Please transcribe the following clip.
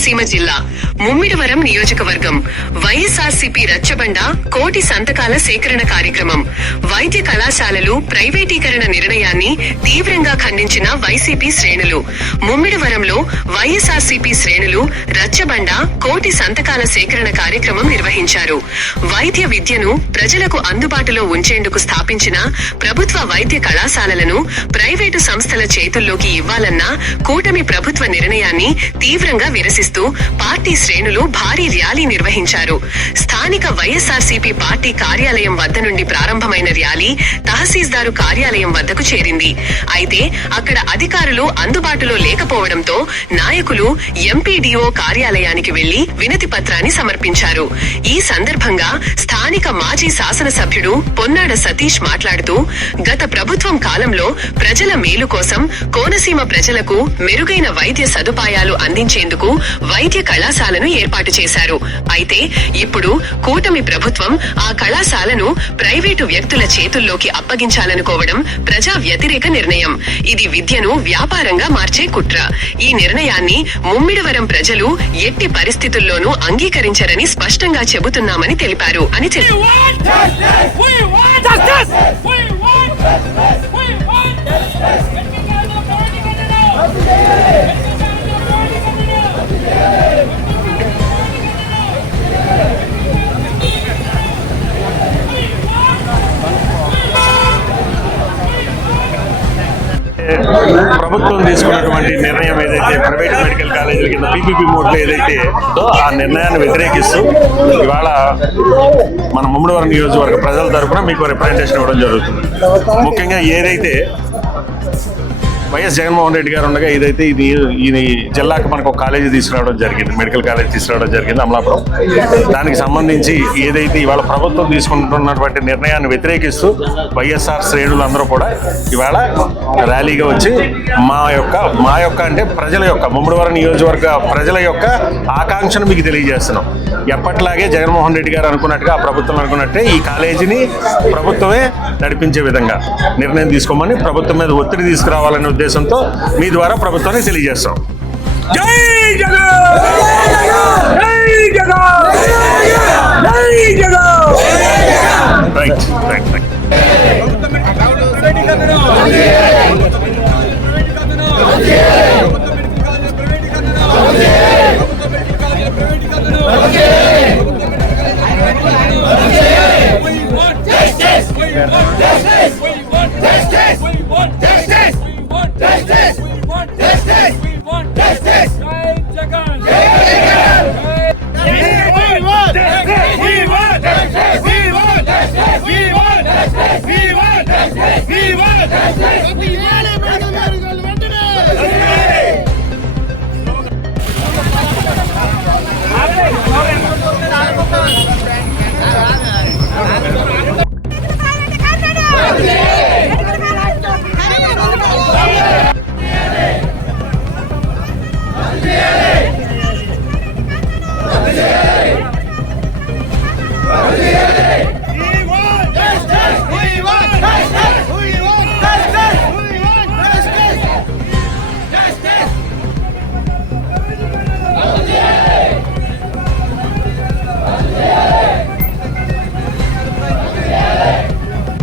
కోనసీమ జిల్లా ముమ్మిడివరం నియోజకవర్గం వైఎస్ఆర్సీపీ రచ్చబండ కోటి సంతకాల సేకరణ కార్యక్రమం. వైద్య కళాశాలలు ప్రైవేటీకరణ నిర్ణయాన్ని తీవ్రంగా ఖండించిన వైసీపీ శ్రేణులు. ముమ్మిడివరంలో వైఎస్ఆర్సీపీ శ్రేణులు రచ్చబండ కోటి సంతకాల సేకరణ కార్యక్రమం నిర్వహించారు. వైద్య విద్యను ప్రజలకు అందుబాటులో ఉంచేందుకు స్థాపించిన ప్రభుత్వ వైద్య కళాశాలలను ప్రైవేటు సంస్థల చేతుల్లోకి ఇవ్వాలన్న కూటమి ప్రభుత్వ నిర్ణయాన్ని తీవ్రంగా విరసిస్తూ పార్టీ శ్రేణులు భారీ ర్యాలీ నిర్వహించారు. స్థానిక వైఎస్ఆర్సీపీ పార్టీ కార్యాలయం వద్ద నుండి ప్రారంభమైన ర్యాలీ తహసీల్దారు కార్యాలయం వద్దకు చేరింది. అయితే అక్కడ అధికారులు అందుబాటులో లేకపోవడంతో నాయకులు ఎంపీడీఓ కార్యాలయానికి వెళ్లి వినతి పత్రాన్ని సమర్పించారు. ఈ సందర్భంగా స్థానిక మాజీ శాసనసభ్యుడు పొన్నాడ సతీష్ మాట్లాడుతూ, గత ప్రభుత్వం కాలంలో ప్రజల మేలు కోసం కోనసీమ ప్రజలకు మెరుగైన వైద్య సదుపాయాలు అందించేందుకు వైద్య కళాశాలను ఏర్పాటు చేశారు. అయితే ఇప్పుడు కూటమి ప్రభుత్వం ఆ కళాశాలను ప్రైవేటు వ్యక్తుల చేతుల్లోకి అప్పగించాలనుకోవడం ప్రజా వ్యతిరేక నిర్ణయం. ఇది విద్యను వ్యాపారంగా మార్చే కుట్ర. ఈ నిర్ణయాన్ని ముమ్మిడివరం ప్రజలు ఎట్టి పరిస్థితుల్లోనూ అంగీకరించరని స్పష్టంగా చెబుతున్నామని తెలిపారు అని ప్రభుత్వం తీసుకున్నటువంటి నిర్ణయం ఏదైతే ప్రైవేట్ మెడికల్ కాలేజీల కింద పీపీపీ మోడ్లో ఏదైతే ఆ నిర్ణయాన్ని వ్యతిరేకిస్తూ ఇవాళ మన ముమ్మిడివరం నియోజకవర్గ ప్రజల తరఫున మీకు రిప్రజెంటేషన్ ఇవ్వడం జరుగుతుంది. ముఖ్యంగా ఏదైతే వైఎస్ జగన్మోహన్ రెడ్డి గారు ఉండగా ఏదైతే ఈ జిల్లాకు మనకు ఒక కాలేజీ తీసుకురావడం జరిగింది, మెడికల్ కాలేజ్ తీసుకురావడం జరిగింది అమలాపురం. దానికి సంబంధించి ఏదైతే ఇవాళ ప్రభుత్వం తీసుకుంటున్నటువంటి నిర్ణయాన్ని వ్యతిరేకిస్తూ వైఎస్ఆర్ శ్రేణులు అందరూ కూడా ఇవాళ ర్యాలీగా వచ్చి మా యొక్క అంటే ప్రజల యొక్క ముమ్మిడివరం నియోజకవర్గ ప్రజల యొక్క ఆకాంక్షను మీకు తెలియజేస్తున్నాం. ఎప్పట్లాగే జగన్మోహన్ రెడ్డి గారు అనుకున్నట్టుగా ఆ ప్రభుత్వం అనుకున్నట్టే ఈ కాలేజీని ప్రభుత్వమే నడిపించే విధంగా నిర్ణయం తీసుకోమని ప్రభుత్వం మీద ఒత్తిడి తీసుకురావాలనే ఉద్దేశంతో మీ ద్వారా ప్రభుత్వానికి తెలియజేస్తాం. జై జగన్! జై జగన్! జై Jagan! Right right right. We want